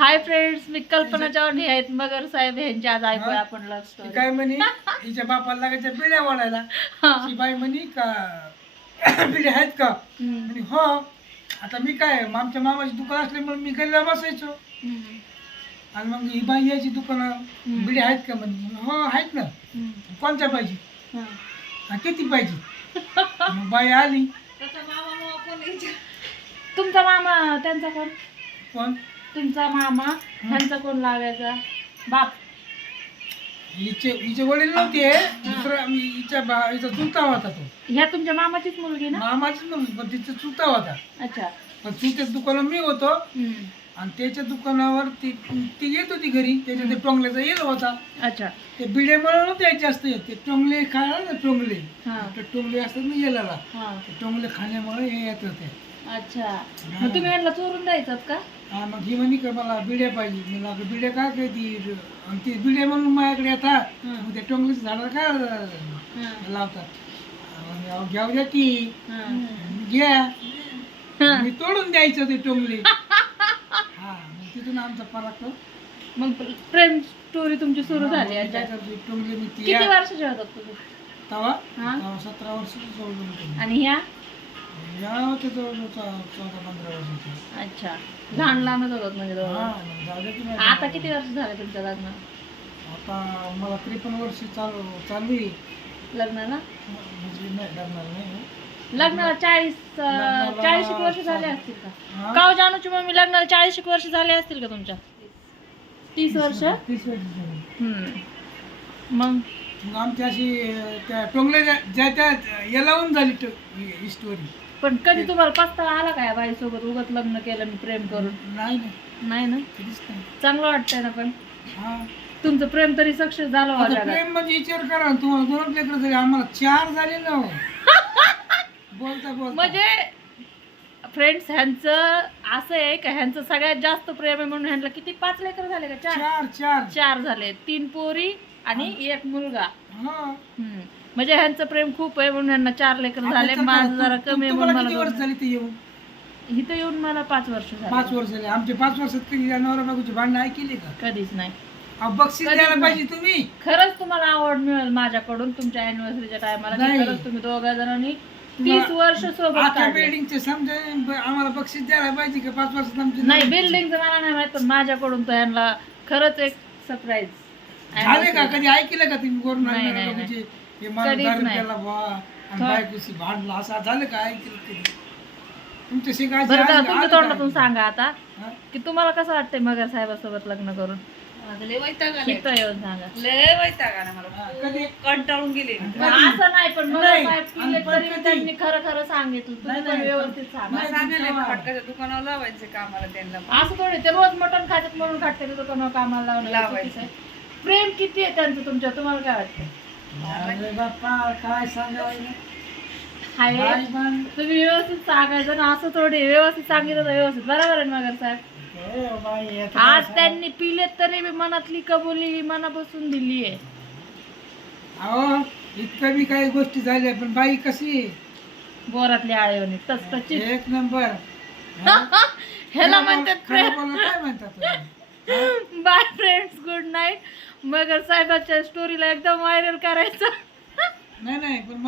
Hi friends, मी कल्पना चावणी आहेत मगर साहेब यांची आज ऐकूया आपण लव्ह ती स्टोरी. काय म्हणे हिच्या बापाला लागायच्या बिड्या वाढायला. ती बाई म्हणे का बिड्या आहेत का म्हणे हो. आता मी काय आमच्या मामाची दुकान असल्यामुळे मी गल्ला बसायचो आणि मग ही बाई यायची दुकानं बिड्या आहेत का म्हणे हो आहेत ना. कोणत्या पाहिजे किती पाहिजे. मग बाई आली. तुमचा मामा त्यांचा कोण? कोण? तुमचा मामा ह्यांचा कोण लागायचा? बाप. हिचे वडील नव्हते. दुसरा हिचा चुलता होता तो. ह्या तुमच्या मामाचीच मुलगी ना? मामाचीच नव्हती पण तिचा चुलता होता. अच्छा. पण चुलत्याच्या दुकानावर मी होतो आणि त्याच्या दुकानावर ती येत होती घरी. त्याच्या ते टोंगल्याचा येल होता. अच्छा. ते बिडे मला नव्हते जास्त येत. ते टोंगले खायला ना टोंगले. ते टोंगले असतात ना येलाला. ते टोंगले खाण्यामुळे हे येत होते. अच्छा. मग तुम्ही यांना चोरून द्यायचं का? हा मग ही म्हणे का मला बिड्या पाहिजे. मला बिड्या काय काय ती आणि ती बिड्या म्हणून माझ्याकडे येतात. मग त्या टोंगलीच्या झाडाला काय लावतात. घ्या द्या की घ्या. मी तोडून द्यायचं ते टोंगले. हा मग तिथून आमचा फरक. मग प्रेम स्टोरी तुमची सुरू झाली. टोंगले मी किती वर्षाचे होतात तुम्ही तेव्हा 17 वर्ष सोडून. आणि ह्या या होते जवळजवळ 14-15 वर्षाचे. अच्छा. लहान लहानच होतात म्हणजे दोघं. झाले की नाही. आता किती वर्ष झाले तुमच्या लग्न? आता मला 53 वर्ष चालू आहे लग्नाला? म्हणजे नाही लग्नाला नाही. लग्नाला 40 वर्ष झाले असतील का? काव जानूची मम्मी लग्नाला 40 वर्ष झाले असतील का तुमच्या? 30 वर्ष? 30 वर्ष झाली. मग आमची अशी त्या टोंगल्या ज्या त्या येलावून झाली स्टोरी. पण कधी तुम्हाला पस्तावा आला काय बाई सोबत उगत लग्न केलं मी प्रेम करून? नाही नाही ना? कधीच नाही. चांगलं वाटतंय ना. पण हा तुमचं प्रेम तरी सक्सेस झालं आता वाटलं. प्रेम म्हणजे विचार करा तुम्हाला 2 लेकरं झाली आम्हाला 4 झाले ना हो. बोलता बोलता म्हणजे फ्रेंड्स ह्यांचं असं आहे का ह्यांचं सगळ्यात जास्त प्रेम आहे म्हणून ह्यांना किती 5 लेकर झाले का? 4 4 झाले. 3 पोरी आणि 1 मुलगा. हा म्हणजे ह्यांचं प्रेम खूप आहे म्हणून ह्यांना 4 लेकर झाले. माझं जरा कमी आहे म्हणून किती वर्ष मला झाली ते येऊन? इथं येऊन मला 5 वर्ष झाले. 5 वर्ष झाले. आमचे 5 वर्षात कधी नवरा बायकोची भांडणं ऐकली का? कधीच नाही. बक्षीस द्यायला पाहिजे तुम्ही. खरंच तुम्हाला आवड मिळेल माझ्याकडून तुमच्या अॅनिव्हर्सरीच्या टायमाला. खरंच तुम्ही दोघा जणांनी 30 वर्ष सोबत काढले. बिल्डिंगचे समजा आम्हाला बक्षीस द्यायला पाहिजे का 5 वर्षात आमचे? नाही बिल्डिंगचं मला नाही माहित पण माझ्याकडून तर ह्यांना खरंच एक सरप्राईज झाले का? कधी ऐकलं का तुम्ही वरून नाही, नाही, लोकांचे हे कधीच माणूस दारू नाही. प्यायला बुवा आणि बायकोशी भांडला असं झालं का? ऐकलं कधी तुमच्या शिकायचं? बरं का तुमच्या तोंडातून सांगा आता की तुम्हाला कसं वाटतंय मगर साहेबासोबत लग्न करून? इथं येऊन सांगा. कधी कंटाळून गेले. असं नाही पण मगर साहेब पिले तरी मी त्यांनी खरं खरं सांगितलं. तुम्ही पण व्यवस्थित सांगा. सांगायला खटकाच्या दुकानावर लावायचे कामाला त्यांना. असं थोडी ते रोज मटण खातात म्हणून खाते दुकानावर कामाला लावायचं. प्रेम किती आहे त्यांचं तुमच्या? तुम्हाला काय वाटतं? अरे बाप्पा काय सांगावं. हाय तुम्ही व्यवस्थित सांगायचं ना. असं थोडी व्यवस्थित सांगितलं तर व्यवस्थित. बरोबर आहे मगर साहेब? आज त्यांनी पिले तरी मी मनातली कबुली मनापासून दिली आहे. अहो इतकं बी काही गोष्टी झाल्या पण बाई कशी बोरातली आळवणी तसतची एक नंबर. ह्याला म्हणतात काय म्हणतात? Bye friends, good night. मगर साहेबाच्या स्टोरीला एकदम व्हायरल करायचं. नाही पण